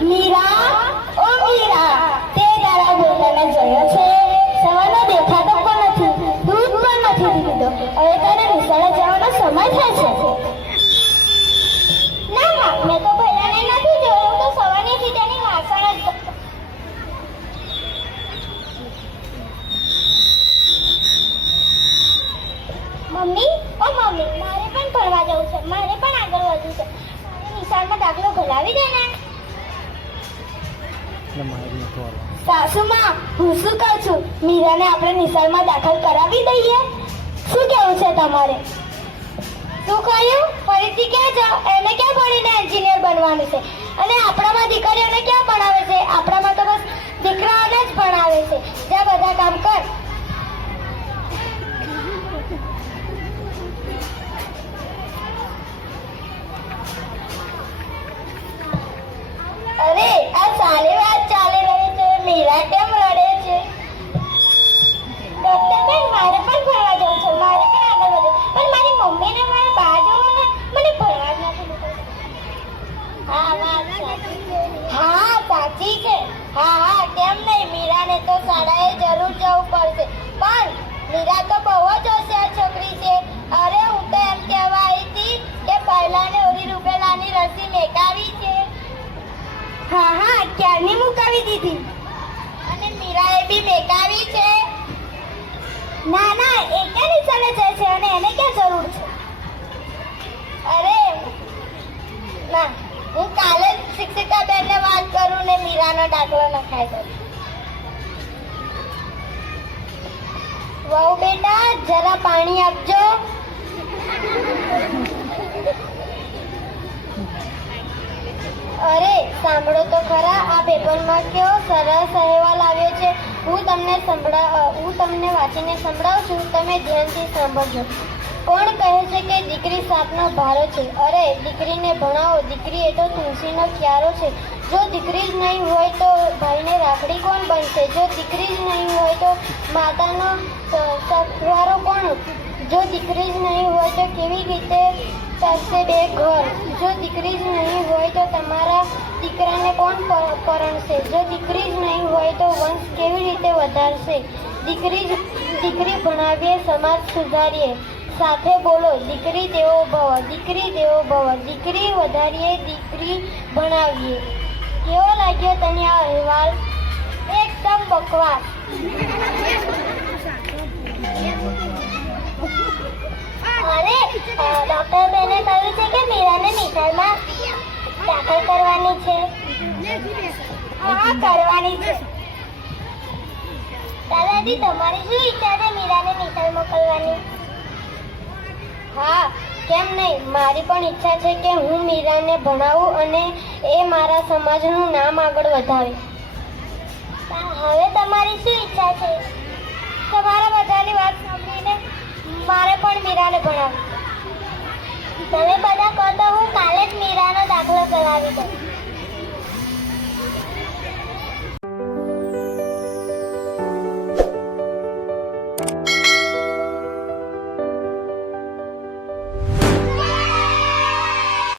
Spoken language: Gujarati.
મીરા, ઓ મીરા, તે તારા બેટાને જોયો છે? સવારનો દેખાતો પણ નથી, દૂધ પણ નથી દીધો. હવે તારે નિશાળે જવાનો સમય થાય છે. ના ના, મેં તો ભૈયાને નથી જોયો. તો સવારથી તેની વાસણ જ મમ્મી, ઓ મમ્મી, મારે પણ ફરવા જવું છે. મારે પણ આગળ વધવું છે. નિશાળમાં દાખલો ખોલાવી દે ને. સાસુમાં, હું શું કહું છું, મીરાને આપણે નિશાળમાં દાખલ કરાવી દઈએ. શું કેવું છે તમારે? શું કહ્યું? ફરીથી ક્યાં જાઓ? એને ક્યાં ભણીને એન્જિનિયર બનવાનું છે? અને આપણામાં દીકરીઓને ક્યાં ભણાવે છે? આપણામાં તો બસ દીકરાઓને જ ભણાવે છે. જા બધા કામ કર. અરે, આ સારી વાત ચાલી રહી છે. મીરા કેમ રડે છે? ડોક્ટર બેન, મારે પણ ભણવા જવું છે. મારે પણ આગળ વધવું. પણ મારી મમ્મીને મારા બા જોવો ને, મને ભણવા જ નથી મોકલતા. હા, વાત સાચી છે. હા, સાચી છે. હા હા, કેમ નહીં? મીરાને તો શાળાએ જરૂર જવું પડશે. પણ મીરા તો બહુ જ હોશિયાર છોકરી છે. અરે, હું તો એમ કહેવા આવી હતી કે પહેલાને ઓલી રૂબેલાની રસી મેકાવી છે. હા હા, ક્યારની મુકાવી દીધી. અને મીરાએ બી મેકાવી છે. ના ના, એ ક્યાં નિશાળે જાય છે અને એને ક્યાં જરૂર છે? અરે ના, હું કાલે જ શિક્ષિકા બેનને વાત કરું ને મીરાનો દાખલો નખાઈ દઉં. વહુ બેટા, જરા પાણી આપજો. અરે, સાંભળો તો ખરા, આ પેપરમાં કેવો સરસ અહેવાલ આવ્યો છે. હું તમને વાંચીને સંભળાવું છું, તમે ધ્યાનથી સાંભળજો. કોણ કહે છે કે દીકરી સાપનો ભારો છે? અરે, દીકરીને ભણાવો. દીકરી એ તો તુલસીનો ક્યારો છે. જો દીકરી જ નહીં હોય તો ભાઈને રાખડી કોણ બનશે? જો દીકરી જ નહીં હોય તો માતાનો સથવારો કોણ? જો દીકરી જ નહીં હોય તો કેવી રીતે તરશે બે ઘર? જો દીકરી જ નહીં હોય તો તમારા દીકરાને કોણ પરણશે? જો દીકરી જ નહીં હોય તો વંશ કેવી રીતે વધારશે? દીકરી ભણાવીએ, સમાજ સુધારીએ. સાથે બોલો, દીકરી દેવો ભવ, દીકરી દેવો ભવ. દીકરી વધારીએ, દીકરી ભણાવીએ. કેવો લાગ્યો તને આ અહેવાલ? એકદમ બકવાસ. અરે, ડોક્ટર બેને કહ્યું છે કે મીરાને નિશાળમાં દાખલ કરવાની છે. હા, કરવાની છે. દાદાજી, તમારી શું ઈચ્છા છે મીરાને નિશાળ મોકલવાની? હા, કેમ નહીં? મારી પણ ઈચ્છા છે કે હું મીરાને ભણાવું અને એ મારા સમાજનું નામ આગળ વધારે. હવે તમારી શું ઈચ્છા છે? તમારા બધાની વાત સાંભળીને મારે પણ મીરાને ભણાવવી. તમે બધા કહો તો હું કાલે જ મીરાનો દાખલો કરાવી દઉં.